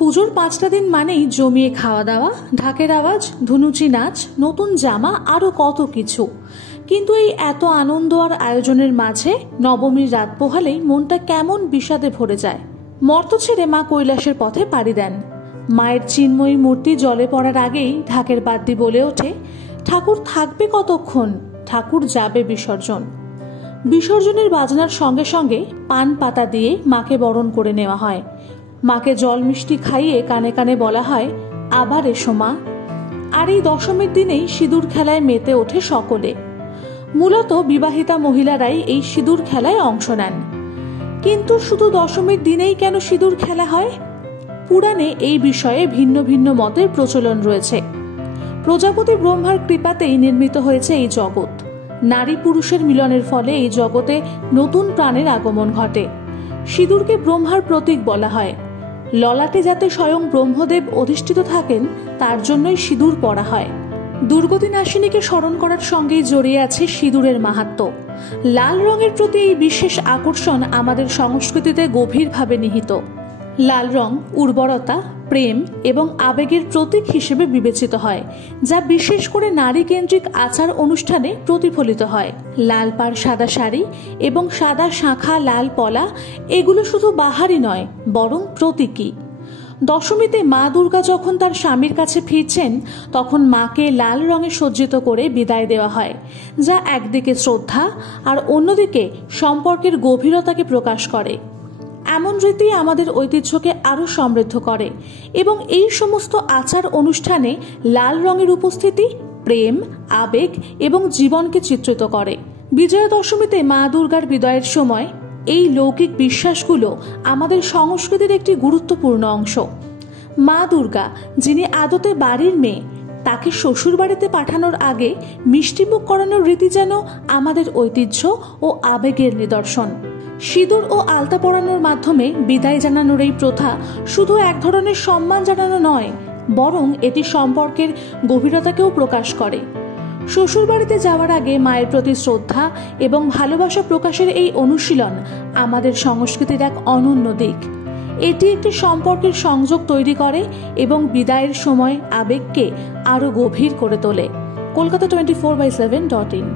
পুজোর 5টা দিন মানেই জমিয়ে খাওয়া দাওয়া, ঢাকের আওয়াজ, ধুনুচি নাচ, নতুন জামা, আরো কত কিছু। কিন্তু এই এত আনন্দ আর আয়োজনের মাঝে নবমীর রাত পোহালেই মনটা কেমন বিষাদে ভরে যায়। মর্ত ছেড়ে মা কৈলাসের পথে পাড়ি দেন। মায়ের চিন্ময়ী মূর্তি জলে পড়ার আগেই ঢাকের বাদ্যি বলে ওঠে, ঠাকুর থাকবে কতক্ষণ, ঠাকুর যাবে বিসর্জন। বিসর্জনের বাজনার সঙ্গে সঙ্গে পান পাতা দিয়ে মাকে বরণ করে নেওয়া হয়। মাকে জল মিষ্টি খাইয়ে কানে কানে বলা হয়, আবার এসো মা। আর এই দশমীর দিনেই সিঁদুর খেলায় মেতে ওঠে সকলে। মূলত বিবাহিতা মহিলারাই এই সিঁদুর খেলায় অংশ নেন। কিন্তু শুধু দশমীর দিনেই কেন সিঁদুর খেলা হয়? পুরাণে এই বিষয়ে ভিন্ন ভিন্ন মতের প্রচলন রয়েছে। প্রজাপতি ব্রহ্মার কৃপাতেই নির্মিত হয়েছে এই জগৎ। নারী পুরুষের মিলনের ফলে এই জগতে নতুন প্রাণের আগমন ঘটে। সিঁদুরকে ব্রহ্মার প্রতীক বলা হয়। ললাটে যাতে স্বয়ং ব্রহ্মদেব অধিষ্ঠিত থাকেন তার জন্যই সিঁদুর পরা হয়। দুর্গতি নাশিনীকে স্মরণ করার সঙ্গেই জড়িয়ে আছে সিঁদুরের মাহাত্ম্য। লাল রঙের প্রতি এই বিশেষ আকর্ষণ আমাদের সংস্কৃতিতে গভীরভাবে নিহিত। লাল রং উর্বরতা, প্রেম এবং আবেগের প্রতীক হিসেবে বিবেচিত হয়, যা বিশেষ করে নারী কেন্দ্রিক আচার অনুষ্ঠানে প্রতিফলিত হয়। লাল পাড় সাদা শাড়ি এবং সাদা শাঁখা লাল পলা এগুলো শুধু বাহারি নয়, বরং প্রতীকী। দশমীতে মা দুর্গা যখন তার স্বামীর কাছে ফিরছেন তখন মাকে লাল রঙে সজ্জিত করে বিদায় দেওয়া হয়, যা একদিকে শ্রদ্ধা আর অন্যদিকে সম্পর্কের গভীরতাকে প্রকাশ করে। এমন রীতি আমাদের ঐতিহ্যকে আরো সমৃদ্ধ করে এবং এই সমস্ত আচার অনুষ্ঠানে লাল রঙের উপস্থিতি প্রেম, আবেগ এবং জীবনকে চিত্রিত করে। বিজয়া দশমীতে মা দুর্গার বিদায়ের সময় এই লৌকিক বিশ্বাসগুলো আমাদের সংস্কৃতির একটি গুরুত্বপূর্ণ অংশ। মা দুর্গা, যিনি আদতে বাড়ির মেয়ে, তাকে শ্বশুর বাড়িতে পাঠানোর আগে মিষ্টিমুখ করানোর রীতি যেন আমাদের ঐতিহ্য ও আবেগের নিদর্শন। সিঁদুর ও আলতা পরানোর মাধ্যমে বিদায় জানানোর এই প্রথা শুধু এক ধরনের সম্মান জানানো নয়, বরং এটি সম্পর্কের গভীরতাকেও প্রকাশ করে। শ্বশুরবাড়িতে যাওয়ার আগে মায়ের প্রতি শ্রদ্ধা এবং ভালোবাসা প্রকাশের এই অনুশীলন আমাদের সংস্কৃতির এক অনন্য দিক। এটি একটি সম্পর্কের সংযোগ তৈরি করে এবং বিদায়ের সময় আবেগকে আরও গভীর করে তোলে। কলকাতা 24/7.in